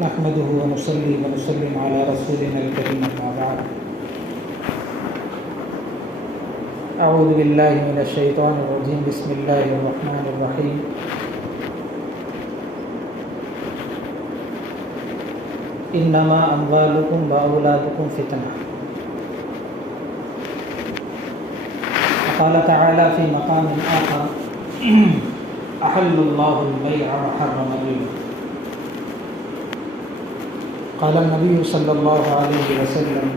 نحمده ونصلي ونسلم على رسولنا الكريم أما بعد. أعوذ بالله من الشيطان الرجيم. بسم الله الرحمن الرحيم. إنما أموالكم وأولادكم فتنة. وقال تعالى في مقام آخر: أحل الله البيع وحرم الربا. قال النبي صلى الله عليه وسلم: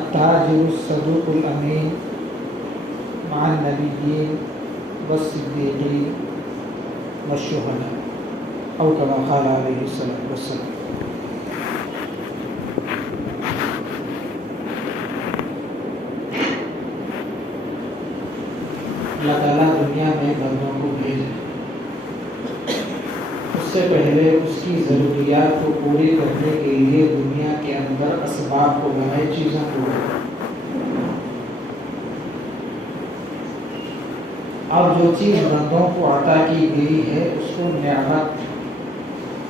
التاجر الصدوق الأمين مع النبيين والصديقين والشهداء، أو كما قال عليه الصلاة والسلام. اللہ تعالیٰ دنیا میں بندوں کو بھیجا، اس سے پہلے اس کی ضروریات کو پوری کرنے کے لیے دنیا کے اندر اسباب کو بنائے، چیزوں کو بنائے، اور جو چیز بندوں کو عطا کی گئی ہے اس کو نعمت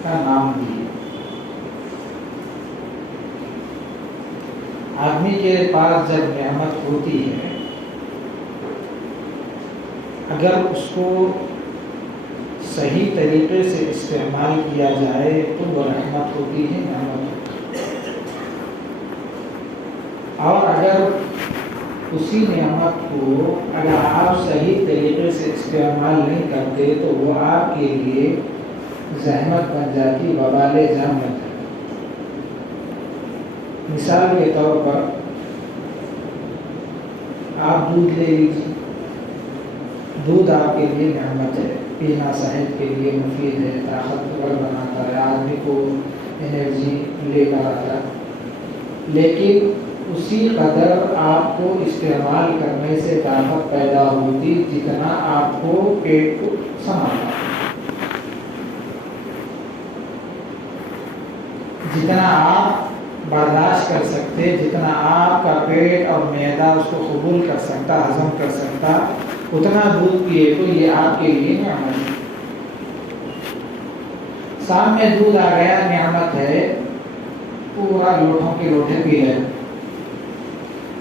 کا نام دیا۔ آدمی کے پاس جب نعمت ہوتی ہے، اگر اس کو صحیح طریقے سے استعمال کیا جائے تو وہ رحمت ہوتی ہے، نعمت ہوتی ہے، اور اگر اسی نعمت کو اگر آپ صحیح طریقے سے استعمال نہیں کرتے تو وہ آپ کے لیے زحمت بن جاتی، وبال جان بن جاتی۔ مثال کے طور پر آپ دودھ لے لیجیے، دودھ آپ کے لیے نعمت ہے، پینا صحت کے لیے مفید ہے، طاقتور بناتا ہے، آدمی کو انرجی لے کر آتا ہے، لیکن اسی قدر آپ کو استعمال کرنے سے طاقت پیدا ہوتی جتنا آپ کو پیٹ کو سنبھالنا، جتنا آپ برداشت کر سکتے، جتنا آپ کا پیٹ اور معدہ اس کو قبول کر سکتا، ہضم کر سکتا، اتنا دودھ پیے تو یہ آپ کے لیے نعمت ہے۔ سامنے دودھ آ گیا، نعمت ہے، پورا لوٹوں کے لوٹے پی رہے،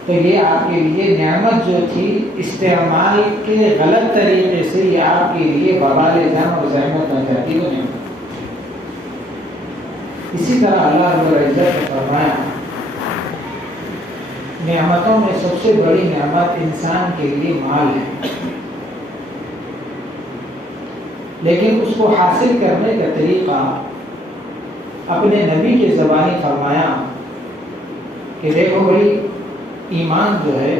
تو یہ آپ کے لیے نعمت جو تھی استعمال کے غلط طریقے سے یہ آپ کے لیے وبال جان اور زحمت بن جاتی وہ نعمت۔ اسی طرح اللہ رب العزت نے فرمایا، نعمتوں میں سب سے بڑی نعمت انسان کے لیے مال ہے، لیکن اس کو حاصل کرنے کا طریقہ اپنے نبی کے زبانی فرمایا کہ دیکھو بھائی، ایمان جو ہے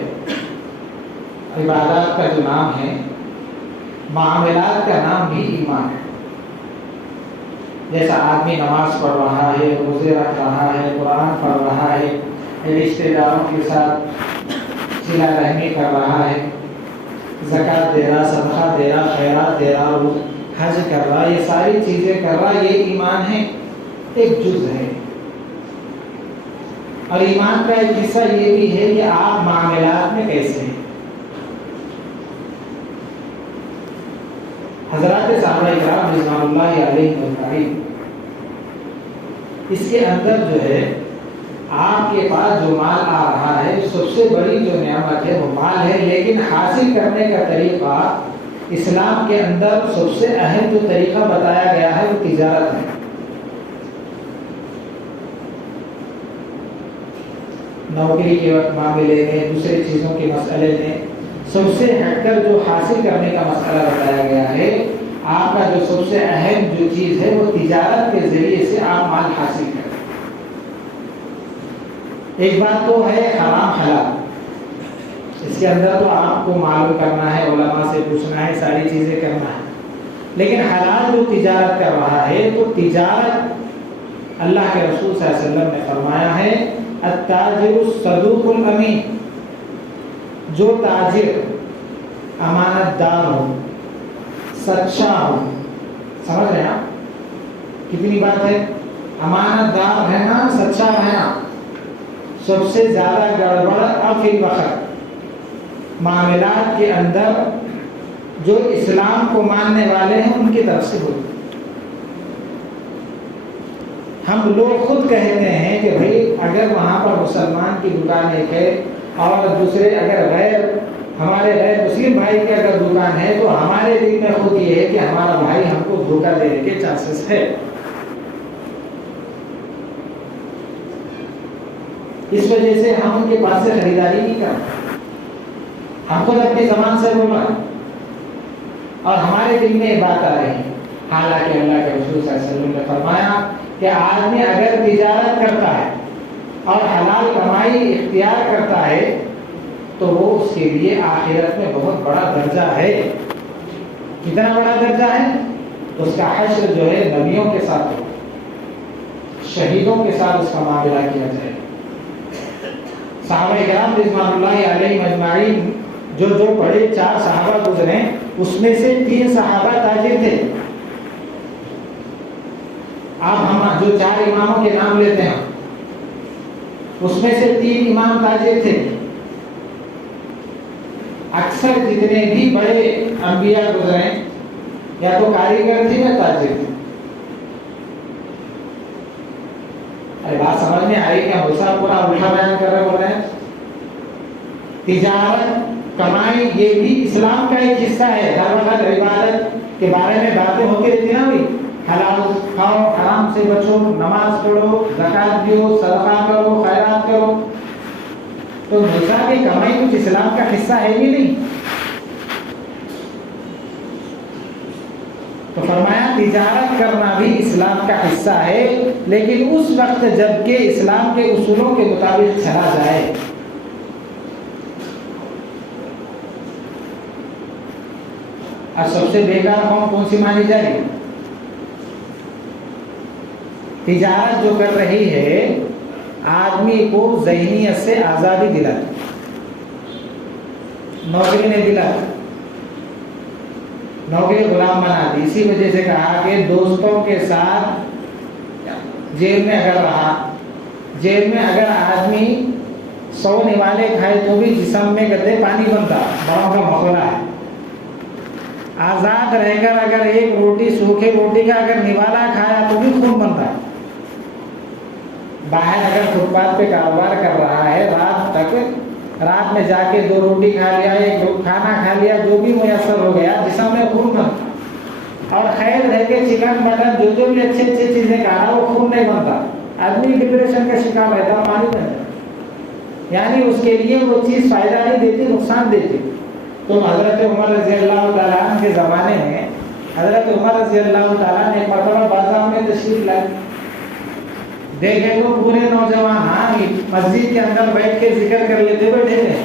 عبادات کا جو نام ہے، معاملات کا نام بھی ایمان ہے۔ جیسا آدمی نماز پڑھ رہا ہے، روزے رکھ رہا ہے، قرآن پڑھ رہا ہے، رشتہ داروں کے ساتھ صلہ رحمی کر رہا ہے، زکوٰۃ دے رہا، صدقہ دے رہا، خیرات دے رہا، حج کر رہا، یہ ساری چیزیں کر رہا، یہ ایمان ہے، ایک جز ہے۔ اور ایمان کا ایک حصہ یہ بھی ہے کہ آپ معاملات میں کیسے ہیں۔ حضرات صحابہ کرام رضوان اللہ علیہ اجمعین، اس کے اندر جو ہے آپ کے پاس جو مال آ رہا ہے، سب سے بڑی جو نعمت ہے وہ مال ہے، لیکن حاصل کرنے کا طریقہ اسلام کے اندر سب سے اہم جو طریقہ بتایا گیا ہے وہ تجارت ہے۔ نوکری کے معاملے میں، دوسرے چیزوں کے مسئلے میں سب سے ہٹ کر جو حاصل کرنے کا مسئلہ بتایا گیا ہے، آپ کا جو سب سے اہم جو چیز ہے وہ تجارت کے ذریعے سے آپ مال حاصل کریں۔ ایک بات تو ہے حرام حلال، اس کے اندر تو آپ کو معلوم کرنا ہے، علماء سے پوچھنا ہے، ساری چیزیں کرنا ہے، لیکن حلال جو تجارت کر رہا ہے تو تجارت اللہ کے رسول صلی اللہ علیہ وسلم نے فرمایا ہے التاجر الصدوق الامین، جو تاجر امانت دار ہو، سچا ہو، سمجھ رہے ہیں آپ کتنی بات ہے؟ امانت دار رہنا، سچا رہنا، سب سے زیادہ گڑبڑ اب فی الوقت معاملات کے اندر جو اسلام کو ماننے والے ہیں ان کی طرف سے ہوتی ہے۔ ہم لوگ خود کہتے ہیں کہ بھائی اگر وہاں پر مسلمان کی دکان ایک ہے اور دوسرے اگر ہمارے غیر مسلم بھائی کی اگر دکان ہے تو ہمارے دل میں خود یہ ہے کہ ہمارا بھائی ہم کو دھوکہ دینے کے چانسز ہے۔ اس وجہ سے ہم ان کے پاس سے خریداری نہیں کرتے، ہم خود اپنی زبان سے بولا اور ہمارے دل میں یہ بات آ رہی ہے۔ حالانکہ اللہ کے رسول صلی اللہ علیہ وسلم نے فرمایا کہ آدمی اگر تجارت کرتا ہے اور حلال کمائی اختیار کرتا ہے تو وہ اس کے لیے آخرت میں بہت بڑا درجہ ہے۔ کتنا بڑا درجہ ہے؟ اس کا حشر جو ہے نبیوں کے ساتھ ہو، شہیدوں کے ساتھ اس کا معاملہ کیا جائے۔ صحابہ کرام رضوان اللہ علیہم اجمعین جو بڑے 4 صحابہ گزرے اس میں سے 3 صحابہ تاجر تھے۔ آپ ہم جو 4 اماموں کے نام لیتے ہیں اس میں سے 3 امام تاجر تھے۔ اکثر جتنے بھی بڑے انبیاء گزرے یا تو کاریگر تھے یا تاجر تھے۔ بات سمجھ میں آئی کہ ہم پورا الٹا بیان کر رہے بول رہے ہیں؟ تجارت کمائی یہ بھی اسلام کا ایک حصہ ہے۔ ہر وقت عبادت کے بارے میں باتیں ہوتی رہتی نا بھی، حلال کھاؤ، حرام سے بچو، نماز پڑھو، زکات دیو، صدقہ کرو، خیرات کرو، تو نصاب کی کمائی کچھ اسلام کا حصہ ہے ہی نہیں۔ تو فرمایا تجارت کرنا بھی اسلام کا حصہ ہے، لیکن اس وقت جب کہ اسلام کے اصولوں کے مطابق چلا جائے۔ اور سب سے بیکار قوم کون سی مانی جائے گی؟ تجارت جو کر رہی ہے آدمی کو ذہنیت سے آزادی دلاتی، نوکری نہیں دلاتی، نوکری غلام بنا دی۔ اسی وجہ سے کہا کہ دوستوں کے ساتھ جیل میں اگر رہا، جیل میں اگر آدمی 100 نوالے کھائے تو بھی جسم میں گدے پانی بنتا، بڑوں کا مقولہ ہے۔ آزاد رہ کر اگر ایک روٹی سوکھی روٹی کا اگر نوالا کھایا تو بھی خون بنتا ہے۔ باہر اگر فٹ پاتھ پہ کاروبار کر رہا ہے رات میں جا کے 2 روٹی کھا لیا، 1 کھانا کھا لیا، جو بھی میسر ہو گیا جسم میں خون بنتا۔ اور خیر رہ کے چکن مٹن جو بھی اچھی چیزیں کھا رہا وہ خون نہیں بنتا، آدمی ڈپریشن کا شکار رہتا، پانی بنتا، یعنی اس کے لیے وہ چیز فائدہ نہیں دیتی، نقصان دیتی۔ تو حضرت عمر رضی اللہ تعالیٰ عنہ کے زمانے میں حضرت عمر رضی اللہ تعالیٰ نے ایک مرتبہ بازار میں تشریف لائی، دیکھے تو پورے نوجوان مسجد کے اندر بیٹھ کے ذکر کر لیتے بیٹھے تھے،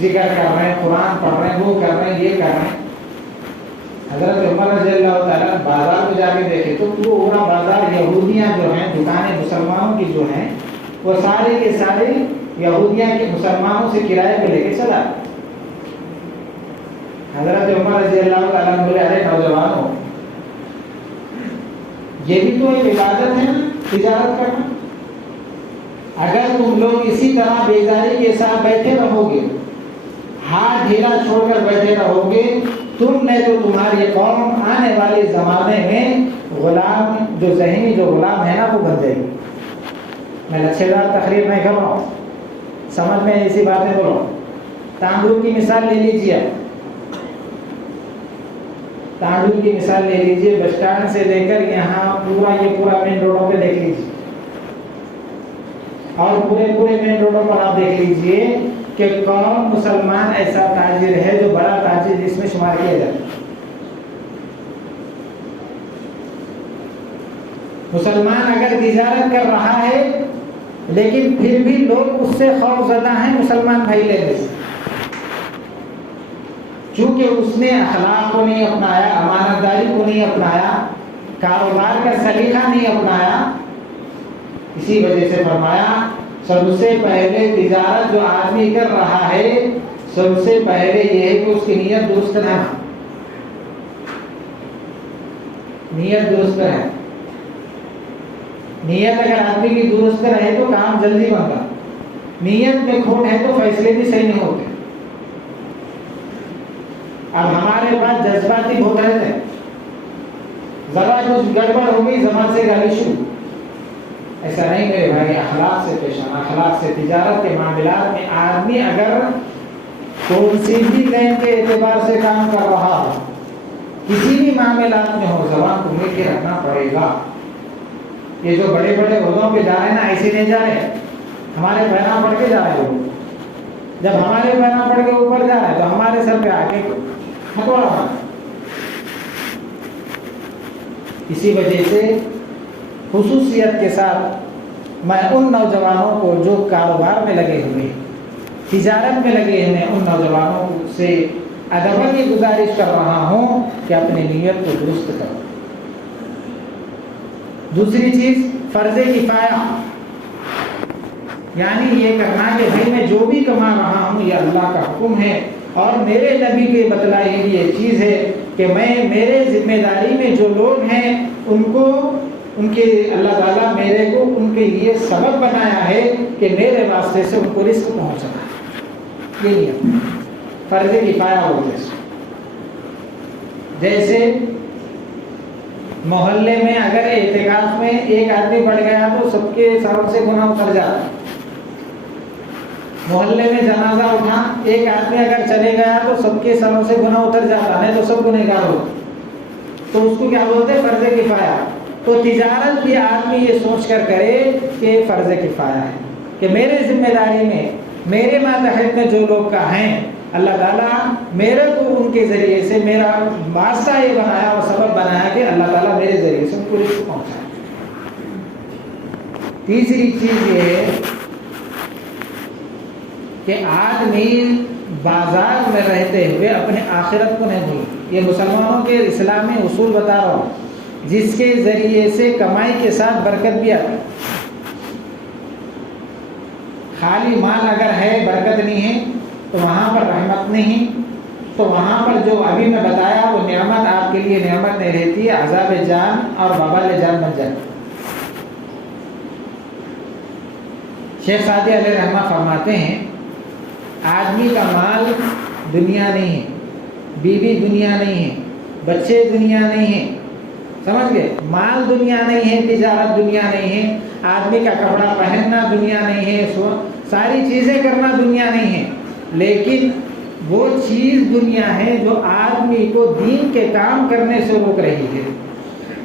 ذکر کر رہے ہیں، قرآن پڑھ رہے ہیں، وہ کر رہے ہیں، یہ کر رہے ہیں۔ حضرت عمر رضی اللہ تعالیٰ بازار میں جا کے دیکھے تو پورا بازار یہودیاں جو ہیں، دکانیں مسلمانوں کی جو ہیں وہ سارے کے سارے یہودیاں کے مسلمانوں سے کرائے پہ لے کے چلا۔ حضرت عمر رضی اللہ تعالیٰ بولے ارے نوجوانوں، یہ بھی تو ایک عبادت ہے نا تجارت کرنا۔ اگر تم لوگ اسی طرح بیزاری کے ساتھ بیٹھے رہو گے، ہاتھ ڈھیلا چھوڑ کر بیٹھے رہو گے، تم نے تو تمہاری قوم آنے والے زمانے میں غلام جو ذہنی جو غلام ہے نا وہ بن جائے گی۔ میں لچھے دار تقریر نہیں کر رہا ہوں، سمجھ میں ایسی باتیں بولو۔ تانڈو کی مثال لے لیجیے، تانڈو کی مثال لے لیجیے، بس اسٹینڈ سے لے کر یہاں یہ پورا مین روڈوں پہ دیکھ لیجیے، اور پورے مین روڈوں پر آپ دیکھ لیجیے کہ کون مسلمان ایسا تاجر ہے جو بڑا تاجر جس میں شمار کیا جاتا ہے۔ مسلمان اگر تجارت کر رہا ہے لیکن پھر بھی لوگ اس سے خوف زدہ ہیں مسلمان بھائی لینے سے، چونکہ اس نے اخلاق کو نہیں اپنایا، امانت داری کو نہیں اپنایا، کاروبار کا سلیقہ نہیں اپنایا۔ اسی وجہ سے فرمایا سب سے پہلے تجارت جو آدمی کر رہا ہے سب سے پہلے یہ ہے کہ اس کی نیت درست ہے، نیت درست ہے۔ نیت اگر آدمی کی درست رہے تو کام جلدی بنتا، نیت میں کھوٹ ہے تو فیصلے بھی صحیح نہیں ہوتے۔ اب ہمارے پاس جذباتی بہت رہتے ہیں، ذرا کچھ گڑبڑ ہو گئی زبان سے گالی شروع. ایسا نہیں میرے بھائی، اخلاق سے پیش آنا، اخلاق سے. تجارت کے معاملات میں آدمی اگر کسی بھی لین کے اعتبار سے کام کر رہا ہو، کسی بھی معاملات میں ہو، زبان کو مل کے رکھنا پڑے گا. یہ جو بڑے بڑے عہدوں پہ جا رہے ہیں نا، ایسے نہیں جا رہے، ہمارے پیروں پڑھ کے جا رہے ہیں. جب ہمارے پیروں پڑھ کے اوپر جا رہا ہے تو ہمارے سر پہ آ کے ہتھوڑا مارا. اسی وجہ سے خصوصیت کے ساتھ میں ان نوجوانوں کو جو کاروبار میں لگے ہوئے ہیں، تجارت میں لگے ہوئے ہیں، ان نوجوانوں سے ادب کی گزارش کر رہا ہوں کہ اپنی نیت کو درست کرو. دوسری چیز فرض کفایہ، یعنی یہ کرنا کہ بھائی میں جو بھی کما رہا ہوں یہ اللہ کا حکم ہے اور میرے نبی کے بتلائی ہوئی یہ چیز ہے کہ میں میرے ذمہ داری میں جو لوگ ہیں ان کو، ان کے اللہ تعالیٰ میرے کو ان کے لیے سبب بنایا ہے کہ میرے واسطے سے ان کو رزق پہنچنا ہے. یہ نہیں فرض کفایہ ہوتے ہیں. جیسے محلے میں اگر اعتکاف میں ایک آدمی بڑھ گیا تو سب کے سروں سے گناہ اتر جاتا ہے. محلے میں جنازہ اٹھا، ایک آدمی اگر چلے گیا تو سب کے سروں سے گناہ اتر جاتا ہے، تو سب گنہگار ہوتے. تو اس کو کیا بولتے ہیں؟ فرض کفایہ. تو تجارت بھی آدمی یہ سوچ کر کرے کہ فرض کفایہ ہے کہ میرے ذمہ داری میں، میرے ماتحت میں جو لوگ کا ہیں، اللہ تعالیٰ میرے کو ان کے ذریعے سے میرا واسطہ یہ بنایا اور سبب بنایا کہ اللہ تعالیٰ میرے ذریعے سے ان کو رزق پہنچائے. تیسری چیز یہ ہے کہ آدمی بازار میں رہتے ہوئے اپنے آخرت کو نہیں بھولے. یہ مسلمانوں کے اسلامی اصول بتا رہا ہوں جس کے ذریعے سے کمائی کے ساتھ برکت بھی آتی. خالی مال اگر ہے برکت نہیں ہے تو وہاں پر رحمت نہیں، تو وہاں پر جو ابھی میں بتایا وہ نعمت آپ کے لیے نعمت نہیں رہتی ہے، عذاب جان اور وبال جان بن جاتی. شیخ سعدی علیہ رحمہ فرماتے ہیں آدمی کا مال دنیا نہیں ہے، بیوی دنیا نہیں ہے، بچے دنیا نہیں ہے. سمجھ گئے؟ مال دنیا نہیں ہے، تجارت دنیا نہیں ہے، آدمی کا کپڑا پہننا دنیا نہیں ہے، ساری چیزیں کرنا دنیا نہیں ہے. لیکن وہ چیز دنیا ہے جو آدمی کو دین کے کام کرنے سے روک رہی ہے،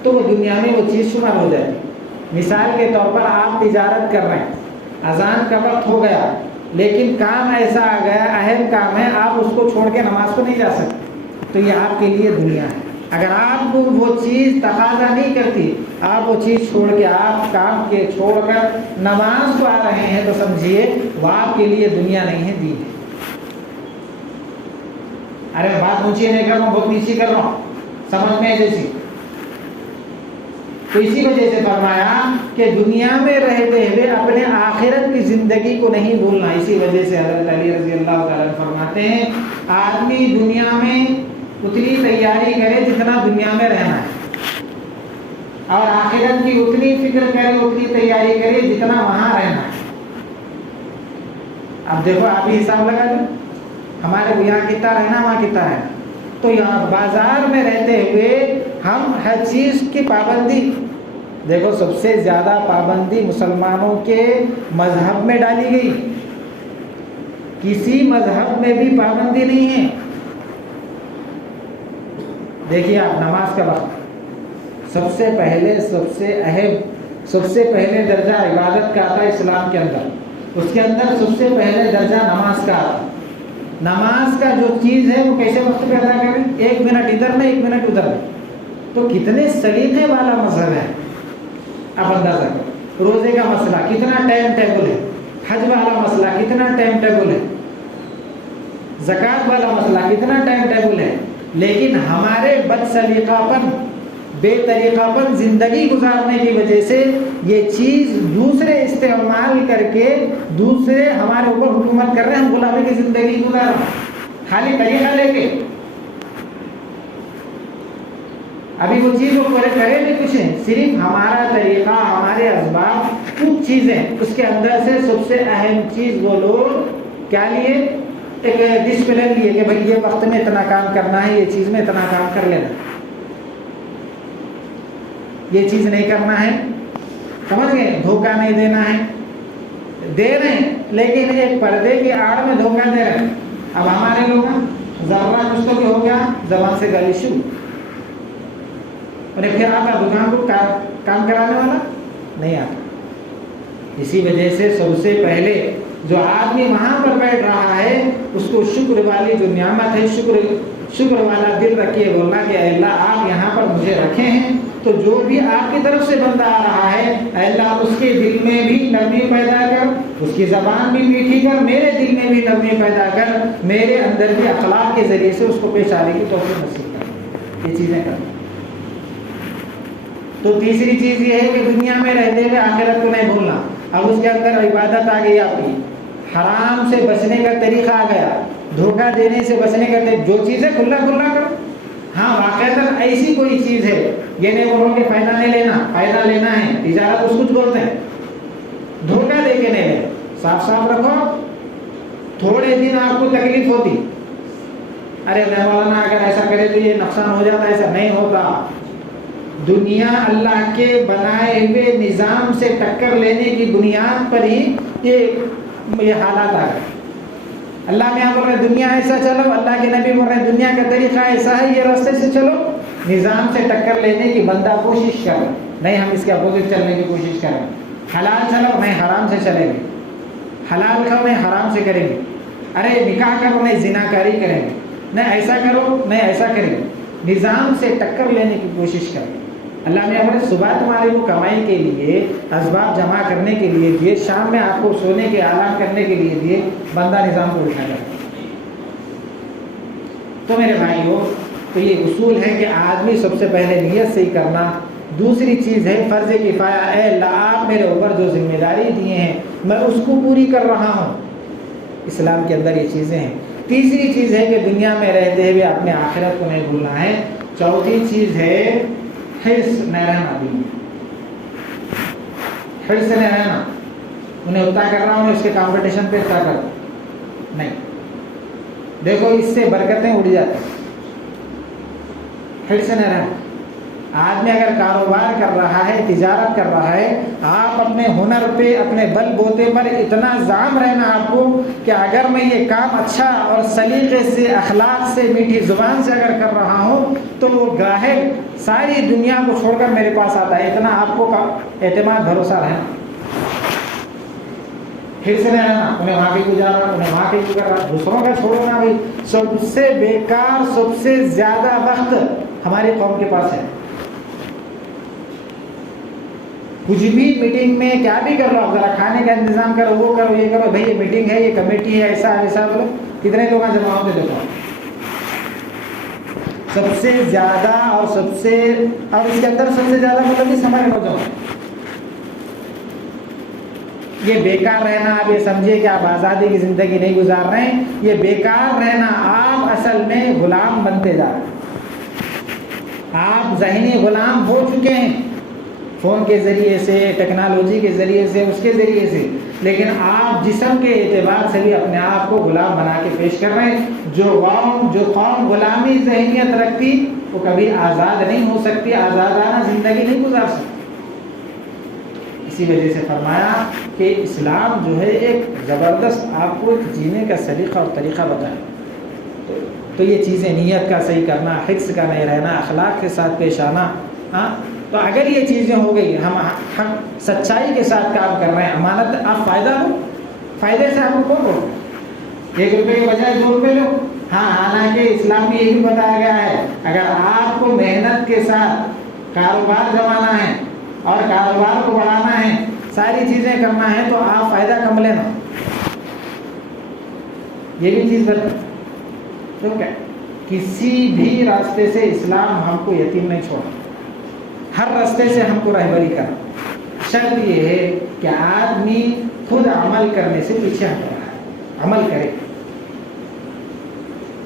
تو وہ دنیا میں وہ چیز شمار ہو جاتی. مثال کے طور پر آپ تجارت کر رہے ہیں، اذان کا وقت ہو گیا لیکن کام ایسا آ گیا، اہم کام ہے، آپ اس کو چھوڑ کے نماز کو نہیں جا سکتے، تو یہ آپ کے لیے دنیا ہے. اگر آپ کو وہ چیز تقاضا نہیں کرتی، آپ وہ چیز چھوڑ کے، آپ کام کے چھوڑ کر نماز کو آ رہے ہیں، تو سمجھیے وہ آپ کے لیے دنیا نہیں ہے، دین ہے. ارے بات اونچی نہیں کر رہا ہوں، بہت نیچی کر رہا ہوں، سمجھ میں جیسی. تو اسی وجہ سے فرمایا کہ دنیا میں رہتے ہوئے اپنے آخرت کی زندگی کو نہیں بھولنا. اسی وجہ سے حضرت علی رضی اللہ تعالیٰ فرماتے ہیں آدمی دنیا میں اتنی تیاری کرے جتنا دنیا میں رہنا ہے، اور آخرت کی اتنی فکر کرے، اتنی تیاری کرے جتنا وہاں رہنا ہے. اب دیکھو آپ ہی حساب لگا دیں، ہمارے کو یہاں کتنا رہنا، وہاں کتنا رہنا. تو یہاں بازار میں رہتے ہوئے ہم ہر چیز کی پابندی، دیکھو سب سے زیادہ پابندی مسلمانوں کے مذہب میں ڈالی گئی، کسی مذہب میں بھی پابندی نہیں ہے. دیکھیے آپ نماز کا وقت سب سے پہلے، سب سے اہم، سب سے پہلے درجہ عبادت کا آتا ہے اسلام کے اندر. اس کے اندر سب سے پہلے درجہ نماز کا آتا ہے. نماز کا جو چیز ہے وہ کیسے وقت پہ ادا کریں؟ 1 منٹ ادھر نہیں 1 منٹ ادھر نہیں. تو کتنے سلیقے والا مذہب ہے، آپ اندازہ کرو. روزے کا مسئلہ کتنا ٹائم ٹیبل ہے، حج والا مسئلہ کتنا ٹائم ٹیبل ہے، زکوٰۃ والا مسئلہ کتنا ٹائم ٹیبل ہے. لیکن ہمارے بد سلیقہ پن، بے طریقہ پن زندگی گزارنے کی وجہ سے یہ چیز دوسرے استعمال کر کے دوسرے ہمارے اوپر حکومت کر رہے ہیں. ہم غلامی کی زندگی گزار رہے ہیں خالی طریقہ لے کے. ابھی وہ چیز وہ کرے بھی کچھ ہے، صرف ہمارا طریقہ، ہمارے اسباب، کچھ چیزیں. اس کے اندر سے سب سے اہم چیز وہ لوگ کیا لیے؟ ایک ڈسپلن لیے کہ بھائی یہ وقت میں اتنا کام کرنا ہے، یہ چیز میں اتنا کام کر لینا، یہ چیز نہیں کرنا ہے، سمجھ گئے؟ دھوکہ نہیں دینا ہے، دے رہے ہیں لیکن ایک پردے کی آڑ میں دھوکہ دے رہے ہیں۔ اب ہمارے لوگ ذرہ کچھ تو بھی ہو گیا زبان سے گالی شروع، انہیں پھر آتا دکان کو کام کرانے والا نہیں آتا۔ اسی وجہ سے سب سے پہلے جو آدمی وہاں پر بیٹھ رہا ہے اس کو شکر والی جو نعمت ہے، شکر والا دل رکھیے، بولنا کہ اے اللہ آپ یہاں پر مجھے رکھے ہیں، تو جو بھی آپ کی طرف سے بندہ آ رہا ہے اے اللہ اس کے دل میں بھی نرمی پیدا کر، اس کی زبان بھی میٹھی کر، میرے دل میں بھی نرمی پیدا کر، میرے اندر بھی اخلاق کے ذریعے سے اس کو پیش آنے کی توفیق نصیب کر، یہ چیزیں کر۔ تو تیسری چیز یہ ہے کہ دنیا میں رہتے ہوئے آخرت کو نہیں بھولنا۔ اب اس کے اندر عبادت آ گئی آپ کی، حرام سے بچنے کا طریقہ آ گیا، دھوکہ دینے سے بچنے کا طریقہ، جو چیزیں کھلا کھلا کرو۔ ہاں واقعتاً ایسی کوئی چیز ہے، یہ نہیں بولو کہ فائدہ نہیں لینا، فائدہ لینا ہے، تجارت اس کچھ بولتے ہیں، دھوکہ دے کے نہیں لے، صاف صاف رکھو۔ تھوڑے دن آپ کو تکلیف ہوتی، ارے مولانا اگر ایسا کرے تو یہ نقصان ہو جاتا، ایسا نہیں ہوتا۔ دنیا اللہ کے بنائے ہوئے نظام سے ٹکر لینے کی بنیاد پر ہی یہ حالات آ گئے۔ اللہ میں بول رہے دنیا ایسا چلو، اللہ کے نبی بول رہے دنیا کا طریقہ ایسا ہے، یہ راستے سے چلو، نظام سے ٹکر لینے کی بندہ کوشش کرے، نہیں ہم اس کے اپوزٹ چلنے کی کوشش کریں، حلال چلو نہیں حرام سے چلیں گے، حلال کھاؤ نہیں حرام سے کریں گے، ارے نکاح کرو نہیں زنا کاری کریں گے، نہیں ایسا کرو نہیں ایسا کریں گے، نظام سے ٹکر لینے کی کوشش کریں۔ اللہ نے ہمیں صبح تمہاری کو کمائی کے لیے اسباب جمع کرنے کے لیے دیے، شام میں آپ کو سونے کے اعلان کرنے کے لیے دیے، بندہ نظام کو الٹا کر۔ تو میرے بھائیو، تو یہ اصول ہے کہ آدمی سب سے پہلے نیت سے ہی کرنا۔ دوسری چیز ہے فرض کفایہ، اے اللہ آپ میرے اوپر جو ذمہ داری دیے ہیں میں اس کو پوری کر رہا ہوں، اسلام کے اندر یہ چیزیں ہیں۔ تیسری چیز ہے کہ دنیا میں رہتے ہوئے اپنے آخرت کو نہیں بھولنا ہے۔ چوتھی چیز ہے حرص نہیں رہنا، دین حرص نہیں رہنا، انہیں اتنا کر رہا ہوں اس کے کمپٹیشن پہ اتنا کر نہیں، دیکھو اس سے برکتیں اڑ جاتی۔ حرص نہیں رہنا، آدمی اگر کاروبار کر رہا ہے، تجارت کر رہا ہے، آپ اپنے ہنر پہ اپنے بل بوتے پر اتنا زعم رہنا آپ کو کہ اگر میں یہ کام اچھا اور سلیقے سے، اخلاق سے، میٹھی زبان سے اگر کر رہا ہوں تو وہ گاہک ساری دنیا کو چھوڑ کر میرے پاس آتا ہے، اتنا آپ کو اعتماد بھروسہ رہنا۔ پھر سے نہیں رہنا انہیں وہاں کی گزارا، انہیں وہاں کی کر رہا، دوسروں کا چھوڑنا۔ بھائی سب سے بیکار، سب سے زیادہ وقت ہماری قوم کے پاس ہے۔ کچھ بھی میٹنگ میں کیا بھی کر لو، ذرا کھانے کا انتظام کرو، وہ کرو، یہ کرو، بھائی یہ میٹنگ ہے، یہ کمیٹی ہے، ایسا ایسا بولو، کتنے لوگ جمع ہوتے دیکھو۔ سب سے زیادہ اور اس کے اندر سب سے زیادہ مطلب اس ہمارے نوجوان، یہ بیکار رہنا، آپ یہ سمجھے کہ آپ آزادی کی زندگی نہیں گزار رہے ہیں، یہ بیکار رہنا آپ اصل میں غلام بنتے جا رہے ہیں، آپ ذہنی غلام ہو چکے ہیں فون کے ذریعے سے، ٹیکنالوجی کے ذریعے سے، اس کے ذریعے سے، لیکن آپ جسم کے اعتبار سے بھی اپنے آپ کو غلام بنا کے پیش کر رہے ہیں۔ جو قوم غلامی ذہنیت رکھتی وہ کبھی آزاد نہیں ہو سکتی، آزادانہ زندگی نہیں گزار سکتی۔ اسی وجہ سے فرمایا کہ اسلام جو ہے ایک زبردست آپ کو جینے کا سلیقہ اور طریقہ بتائے۔ تو یہ چیزیں نیت کا صحیح کرنا، حفظ کا نہیں رہنا، اخلاق کے ساتھ پیش آنا، ہاں تو اگر یہ چیزیں ہو گئی، ہم سچائی کے ساتھ کام کر رہے ہیں، امانت، آپ فائدہ لو، فائدے سے آپ کو کون بولو، 1 روپے کے بجائے 2 روپے لو۔ ہاں حالانکہ اسلام میں یہ بھی بتایا گیا ہے اگر آپ کو محنت کے ساتھ کاروبار جمانا ہے اور کاروبار کو بڑھانا ہے، ساری چیزیں کرنا ہے، تو آپ فائدہ کم لینا، یہ بھی چیز بتا۔ ٹھیک ہے، کسی بھی راستے سے اسلام ہم کو یتیم نہیں چھوڑا، ہر راستے سے ہم کو رہبری کرنا۔ شرط یہ ہے کہ آدمی خود عمل کرنے سے پیچھے ہٹ رہا ہے، عمل کرے،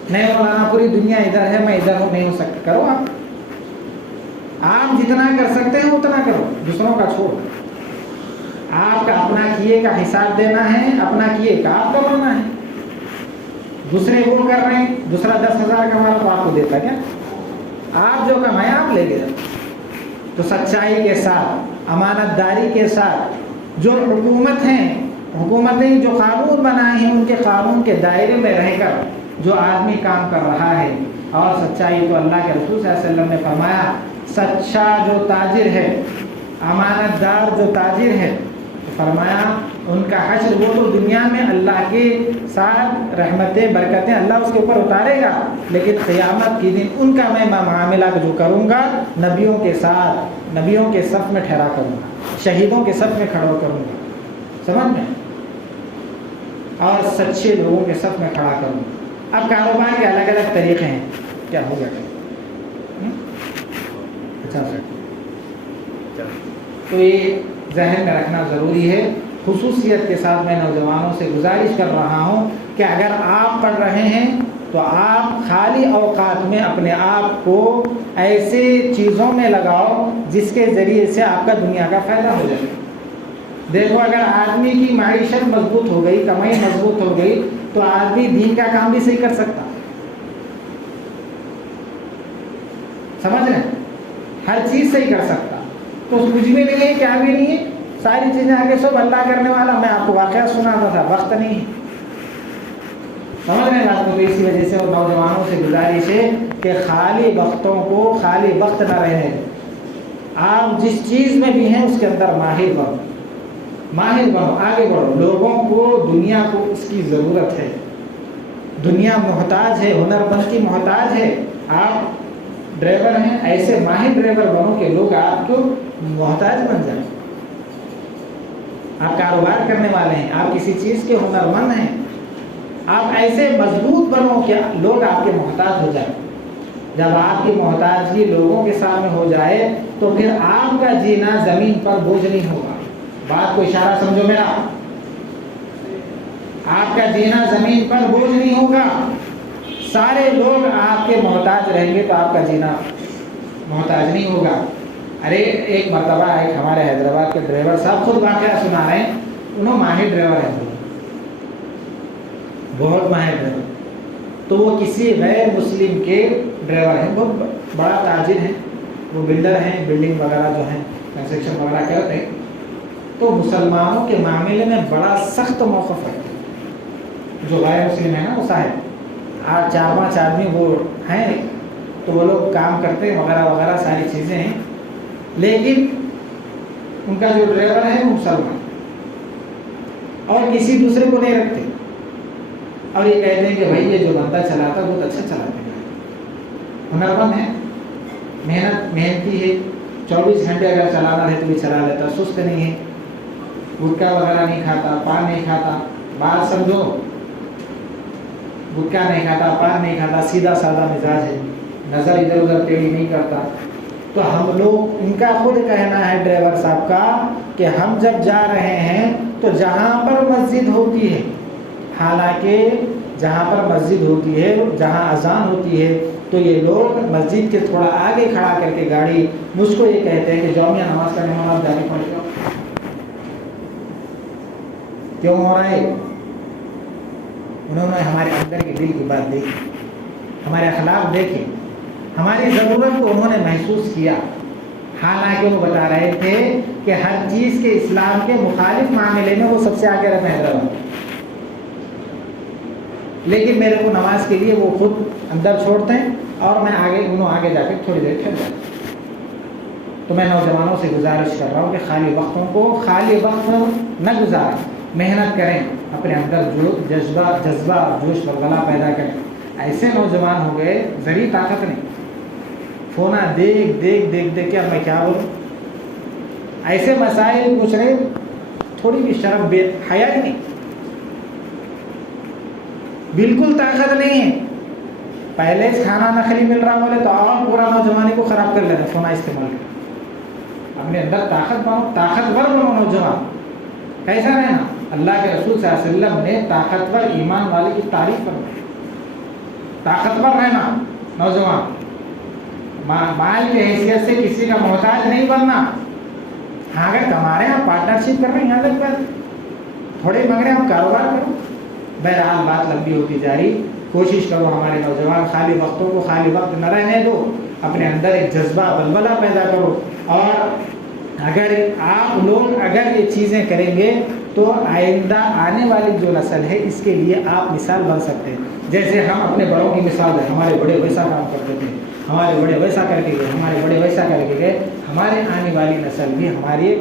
نہیں مولانا پوری دنیا ادھر ہے میں ادھر ہوں نہیں ہو سکتا، کرو آپ جتنا کر سکتے ہیں اتنا کرو، دوسروں کا چھوڑ۔ آپ کا اپنا کیے کا حساب دینا ہے، اپنا کیے کا آپ کا بننا ہے، دوسرے وہ کر رہے ہیں، دوسرا 10,000 کما رہا تو آپ کو دیتا کیا؟ آپ جو کمائیں آپ لے کے جاتے۔ تو سچائی کے ساتھ، امانت داری کے ساتھ، جو حکومتیں جو قانون بنائے ہیں ان کے قانون کے دائرے میں رہ کر جو آدمی کام کر رہا ہے، اور سچائی تو اللہ کے رسول صلی اللہ علیہ وسلم نے فرمایا سچا جو تاجر ہے، امانت دار جو تاجر ہے، فرمایا ان کا حشر وہ تو دنیا میں اللہ کے ساتھ رحمتیں برکتیں اللہ اس کے اوپر اتارے گا، لیکن قیامت کے دن ان کا میں معاملہ جو کروں گا نبیوں کے ساتھ، نبیوں کے صف میں ٹھہرا کروں گا، شہیدوں کے صف میں کھڑا کروں گا، سمجھ میں، اور سچے لوگوں کے صف میں کھڑا کروں گا۔ اب کاروبار کے الگ الگ طریقے ہیں، کیا ہو گیا؟ اچھا سر، تو یہ ذہن میں رکھنا ضروری ہے۔ خصوصیت کے ساتھ میں نوجوانوں سے گزارش کر رہا ہوں کہ اگر آپ پڑھ رہے ہیں تو آپ خالی اوقات میں اپنے آپ کو ایسے چیزوں میں لگاؤ جس کے ذریعے سے آپ کا دنیا کا فائدہ ہو جائے۔ دیکھو اگر آدمی کی معیشت مضبوط ہو گئی، کمائی مضبوط ہو گئی، تو آدمی دین کا کام بھی صحیح کر سکتا، سمجھ رہے ہیں؟ ہر چیز صحیح کر سکتا۔ تو کچھ بھی نہیں ہے، کیا بھی نہیں ہے، ساری چیزیں آگے سب اللہ کرنے والا۔ میں آپ کو واقعہ سناتا تھا، وقت نہیں ہے، سمجھ رہے ہیں بات کو؟ تو اسی وجہ سے اور نوجوانوں سے گزارش ہے کہ خالی وقتوں کو خالی وقت نہ رہنے دیں۔ آپ جس چیز میں بھی ہیں اس کے اندر ماہر بنو، آگے بڑھو۔ لوگوں کو، دنیا کو اس کی ضرورت ہے، دنیا محتاج ہے، ہنرمند کی محتاج ہے۔ آپ ڈرائیور ہیں، ایسے ماہر ڈرائیور بنو کہ لوگ آپ کو محتاج بن جائیں۔ آپ کاروبار کرنے والے ہیں، آپ کسی چیز کے ہنرمند ہیں، آپ ایسے مضبوط بنو کہ لوگ آپ کے محتاج ہو جائیں۔ جب آپ کی محتاجگی لوگوں کے سامنے ہو جائے تو پھر آپ کا جینا زمین پر بوجھ نہیں ہوگا۔ بات کو اشارہ سمجھو میرا، آپ کا جینا زمین پر بوجھ نہیں ہوگا۔ سارے لوگ آپ کے محتاج رہیں گے تو آپ کا جینا محتاج نہیں ہوگا۔ ارے ایک مرتبہ ایک ہمارے حیدرآباد کے ڈرائیور صاحب خود واقعہ سنا رہے ہیں، انہوں ماہر ڈرائیور ہیں، بہت ماہر ڈرائیور، تو وہ کسی غیر مسلم کے ڈرائیور ہیں، بہت بڑا تاجر ہیں، وہ بلڈر ہیں، بلڈنگ وغیرہ جو ہیں کنسٹرکشن وغیرہ کرتے ہیں، تو مسلمانوں کے معاملے میں بڑا سخت موقف ہے۔ جو غیر مسلم ہے نا وہ صاحب، 4-5 آدمی وہ ہیں، تو وہ لوگ کام کرتے ہیں وغیرہ وغیرہ ساری چیزیں ہیں، لیکن ان کا جو ڈرائیور ہے وہ مسلمان اور کسی دوسرے کو نہیں رکھتے، اور یہ کہتے ہیں کہ بھائی یہ جو بندہ چلاتا ہے بہت اچھا چلاتا ہے، ہنرمند ہے، محنتی ہے، 24 گھنٹے اگر چلانا ہے تو بھی چلا لیتا، سست نہیں ہے، گٹکا وغیرہ نہیں کھاتا، پان نہیں کھاتا، بات سمجھو، گٹکا نہیں کھاتا، پان نہیں کھاتا، سیدھا سادہ مزاج ہے، نظر ادھر ادھر ٹیڑھی نہیں کرتا۔ تو ہم لوگ، ان کا خود کہنا ہے ڈرائیور صاحب کا کہ ہم جب جا رہے ہیں تو جہاں پر مسجد ہوتی ہے، حالانکہ جہاں پر مسجد ہوتی ہے، جہاں اذان ہوتی ہے، تو یہ لوگ مسجد کے تھوڑا آگے کھڑا کر کے گاڑی مجھ کو یہ کہتے ہیں کہ جامعہ نماز کا نماز جانے پڑے گا، کیوں ہو رہا ہے؟ انہوں نے ہمارے اندر کے دل کی بات دیکھی، ہمارے اخلاق دیکھے، ہماری ضرورت کو انہوں نے محسوس کیا، حالانکہ وہ بتا رہے تھے کہ ہر چیز کے اسلام کے مخالف معاملے میں وہ سب سے آگے رہتے ہیں، لیکن میرے کو نماز کے لیے وہ خود اندر چھوڑتے ہیں اور میں آگے جا کے تھوڑی دیر ٹھہر جاتا ہوں۔ تو میں نوجوانوں سے گزارش کر رہا ہوں کہ خالی وقتوں کو خالی وقت نہ گزاریں، محنت کریں، اپنے اندر جو جذبہ جوش ولولہ پیدا کریں۔ ایسے نوجوان ہو گئے، ذری طاقت نہیں، فونا دیکھ کے اب میں کیا بولوں، ایسے مسائل پوچھ رہے، تھوڑی بھی شرم بے حیا ہی نہیں، بالکل طاقت نہیں ہے۔ پہلے کھانا نخلی مل رہا بولے تو اور پورا نوجوانی کو خراب کر لیتے، فونا استعمال کر، اپنے اندر طاقت بنو، طاقتور بنو نوجوان۔ کیسا رہنا؟ اللہ کے رسول صلی اللہ علیہ وسلم نے طاقتور ایمان والے کی تعریف فرمائی، طاقتور رہنا نوجوان، مال کی حیثیت سے کسی کا محتاج نہیں بننا۔ ہاں اگر کما رہے ہیں آپ پارٹنرشپ کر رہے ہیں، یہاں تک بات، تھوڑے مانگ رہے ہیں آپ کاروبار کرو۔ بہرحال بات لمبی ہوتی جا رہی، کوشش کرو ہمارے نوجوان خالی وقتوں کو خالی وقت نہ رہنے دو، اپنے اندر ایک جذبہ بلبلہ پیدا کرو، اور اگر آپ لوگ اگر یہ چیزیں کریں گے تو آئندہ آنے والی جو نسل ہے اس کے لیے آپ مثال بن سکتے ہیں۔ جیسے ہم اپنے بڑوں کی مثال ہے، ہمارے بڑے ویسا کام کرتے تھے، ہمارے بڑے ویسا کر کے گئے، ہمارے بڑے ویسا کر کے گئے، ہمارے آنے والی نسل بھی ہمارے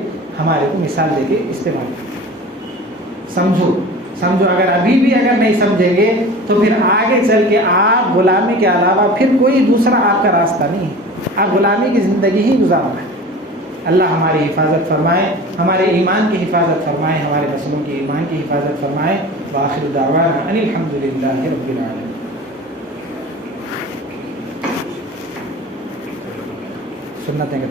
کو مثال دے کے استعمال کرے۔ سمجھو اگر ابھی بھی اگر نہیں سمجھیں گے تو پھر آگے چل کے آپ غلامی کے علاوہ پھر کوئی دوسرا آپ کا راستہ نہیں ہے، آپ غلامی کی زندگی ہی گزارنا ہے۔ اللہ ہماری حفاظت فرمائے، ہمارے ایمان کی حفاظت فرمائے، ہمارے نسلوں کی ایمان کی حفاظت فرمائے۔ وآخر دعوانا ان الحمدللہ رب العالمین۔ سنتیں کے